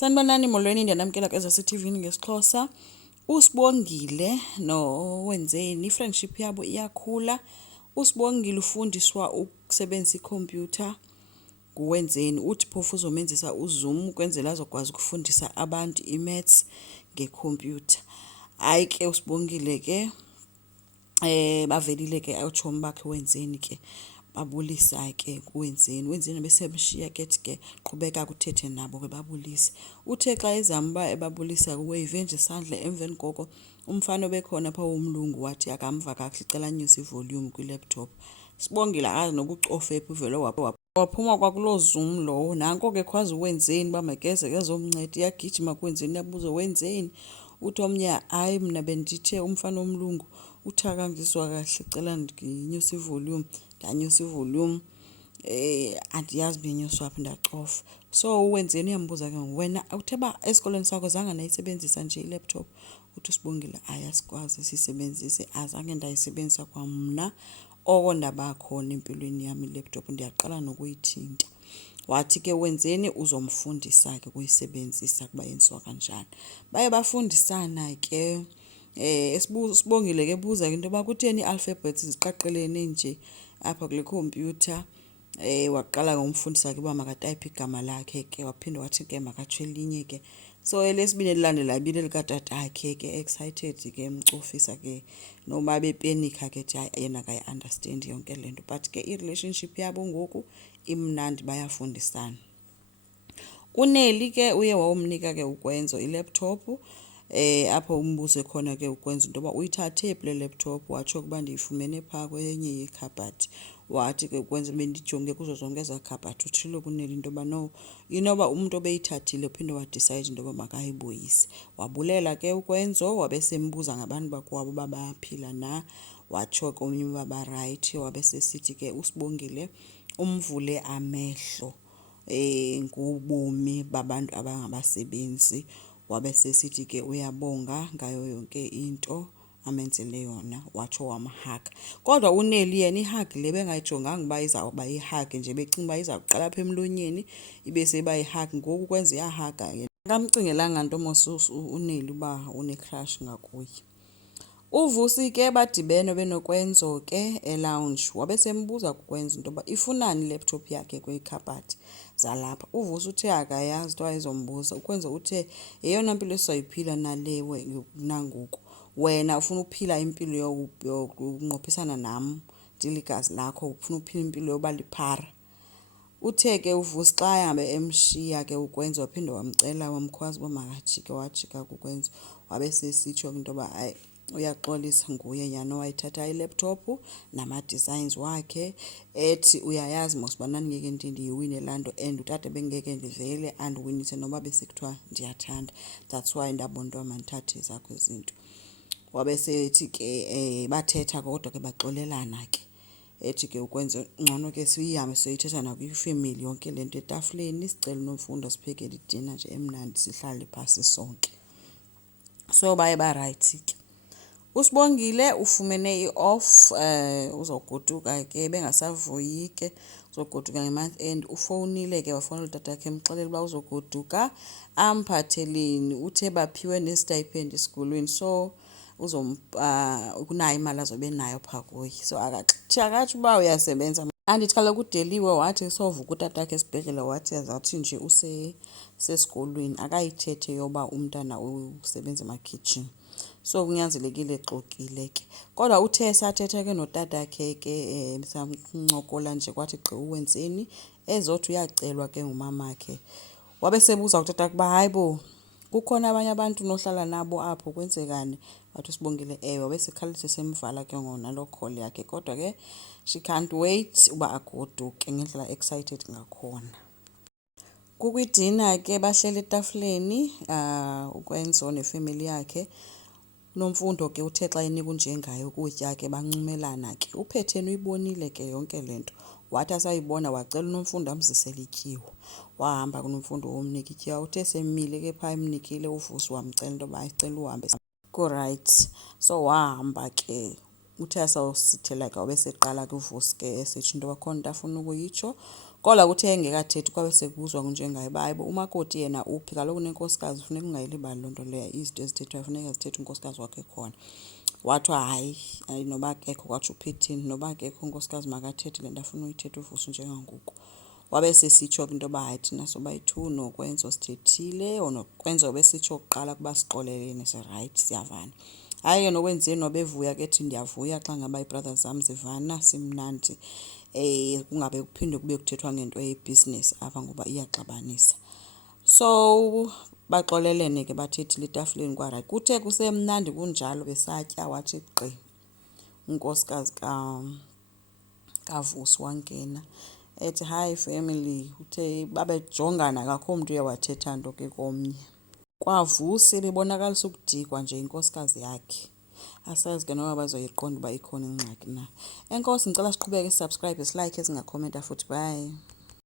Sanibonani molweni ndiyanamkela kwezase-TV ngeXhosa. Usibongile noWenzeni friendship yabo iyakhula. Usibongile ufundiswa ukusebenzisa ikhompyutha nguWenzeni. Uthi phofu uzomenzisa uZoom ukwenzela azokwazi ukufundisa abantu i-maths ngekhompyutha. Hayi ke usibongile ke bavelile ke utshomi bakhe Wenzeni ke babulisa ke kuWenzeni. Wenzeni besemshiya ke qhubeka kuthethe nabo ke babulise. Uthe xa ezamba ebabulisa kuwave nje isandla emveni koko umfana obekhona pha umlungu wathi akamva kakuhle icela nyusa ivolume kwi-laptop. Sibongile akazi nokucofa uvele waphuma kwakulo Zoom lowo. Nanko ke kwazi uWenzeni uba makeze kezomnceda, iyagijima kuWenzeni yabuza Wenzeni. Uthi omnye hayi mna bendithe umfana omlungu uthi akangizwa kahle icela ndinyusa ivolume. Ndanyusa ivolume andiyazi benyuswa apho ndacofa. So uWenzeni uyambuza ke wena uthe ba esikolweni sakho zange nayisebenzisa nje i-laptop. Uthi Sibongile ayasikwazi sisebenzise azange ndayisebenzisa kwamna oko ndabakhona empilweni yami i-laptop ndiyaqala nokuyithinta. Wathi ke Wenzeni uzomfundisa ke kuyisebenzisa kuba yenziwa kanjani. Baye bafundisana ke Sibongile ke buza into yoba kutheni i-alphabets ziqaqelene nje apha kule khompyutha. Waqala ngomfundisa ke uba makatayipe igama lakhe ke waphinda wathi ke makatsho elinye ke. So elesibini elilandela ibile likatatakhe ke excited ke emcofisa ke noma bepenika ke yena akayi-understand yonke lento, but ke i-relationship yabo ngoku imnandi bayafundisana. UNeli ke uye wawumnika ke ukwenzo i-laptop apho umbuze khona ke ukwenza into yoba uyithathe le laptop watsho ukuba ndiyifumene phaa kwenye yekhabhathi. Wathi ke ukwenza bendijonge kuzo zonke eza khabhathi utshilo kuNeli into yoba no inoba umntu obeyithathile uphinde wadicide into yoba makayibuyise. Wabulela ke ukwenzo wabesembuza ngabantu bakwabo uba bayaphila na. Watsho ke omnye uba barayithi wabesesithi ke uSibongile umvule amehlo ngobomi babantu abangabasebenzi. Wabesesithi ke uyabonga ngayo yonke into amenzele yona watsho wamhaka. Kodwa uNeli yena ihug le bengayijonganga uba izawuba ihug nje becinga uba iza kuqala apha emlonyeni ibe seba ihug. Ngoku kwenza iyahaga yena akamcingelanga nto uNeli uba une-crush ngakuye. UVusi ke badibene benokwenzo ke e-lounge wabesembuza kukwenza into yoba ifunani i-laptop yakhe kwikhabhathi zalapha. UVusi uthe akayazi to ayizombuza. Ukwenza uthe yeyona mpilo esizayiphila nalewe nangoku. Wena ufuna uphila impilo yokunqophisana nam ndiligazi lakho, ufuna uphila impilo yoba liphara. Uthe ke uVusi xa ehambe emshiya ke ukwenza waphinde wamcela wamkhwaza uba makajike wajika kukwenza. Wabesesitsho into yoba hayi uyaxolisa nguye nyhani owayithatha i-laptop nama-designs wakhe ethi uyayazi mos ubana ndingeke ndiyiwine laa nto and utata bengeke ndivele andiwinise noba besekuthiwa ndiyathanda. That's why ndabona into yoba mandithathe zakho izinto. Wabesethi ke bathetha kodwa ke baxolelana ke. Ethi ke ukwenza ngcono ke siyihambe soyithetha nakwifemeli yonke le nto etafuleni sicela unomfundo siphekele idina nje emnandi sihlale phasi sonke. So baye barayithi ke. uSibongile ufumene i-off uzogoduka ke bengasavuyi ke uzogoduka nge-month end. Ufowunile ke wafowunela utatakhe emxelela uba uzogoduka amphatheleni. Uthe baphiwe ne-stipend esikolweni so kunayo imali azobe nayo phaa kuye. So akatsho uba uyasebenza. Andithi kaloku udeliwe wathi sovuka utatakhe esibhedlele wathi azathi nje usesikolweni akayithethe yoba umntana usebenza emakhitshini. So kunyanzelekile exokile ke. Kodwa uthe sathetha ke notatakhe ke samncokola nje kwathi gqi uWenzeni ezothi uyacelwa ke ngumamakhe. Wabesebuza utatakhe uba hayi bo kukhona abanye abantu nohlala nabo apho kwenzekani. Wathi uSibongile ewe. Wabesekhalisa semvala ke nalo call yakhe kodwa ke she can't wait uba agoduke ngendlela excited ngakhona. Kukwidina ke bahleli etafuleni ukwenzo nefemeli yakhe. Nomfundo ke uthe xa enika unjengayo ukutya ke bancumelana ke. UPhetheni uyibonile ke yonke lento. Wathi asayibona wacela unomfundo amzisele ityiwa. Wahamba kunomfundo womnika ityiwa. Uthe semile ke phaa emnikile uVusi wamcela into yoba ayicela uhambe. Right. So wahamba ke uthe asawusithela ke wabeseqala ke uvusi ke esitsho into wakhona into afuna ukuyitsho kodwa kuthe engekathethi kwabe sekubuzwa njengaye hayibo umakoti yena uphi kaloku nenkosikazi funeka ungayilibali loo nto leya izinto ezithethwayo funeka zithethe unkosikazi wakhe khona wathiwa hayi noba kekho kwatsho uphethini noba kekho unkosikazi makathethe le nto afuna uyithetha uvusi njengangoku wabe sesitsho into yoba hayi thina sobayi-2 nokwenzo sithethile or nokwenzo besitsho kuqala kuba sixolelene right siyavana hayi ke nokwenzeni nobevuya ke thi ndiyavuya xa ngaba ii-brothers zam zivana simnandi kungabe kuphinde kube kuthethwa ngento yebhizinesi apha ngoba iyaxabanisa so baxolelene ke bathethile etafileni kwa-right kuthe kusemnandi kunjalo besatya wathi gqi unkosikazi kavusi wangena ethi hi family uthe babejongana akakho mntu uye wathetha nto ke komnye kwavusi bebonakalisa ukudikwa nje inkosikazi yakhe asazi ke noba bazoyiqonda uba ikhona ingxaki na enkosi ngicela siqhubeke subscribe silike ezingakhomenta futhi bye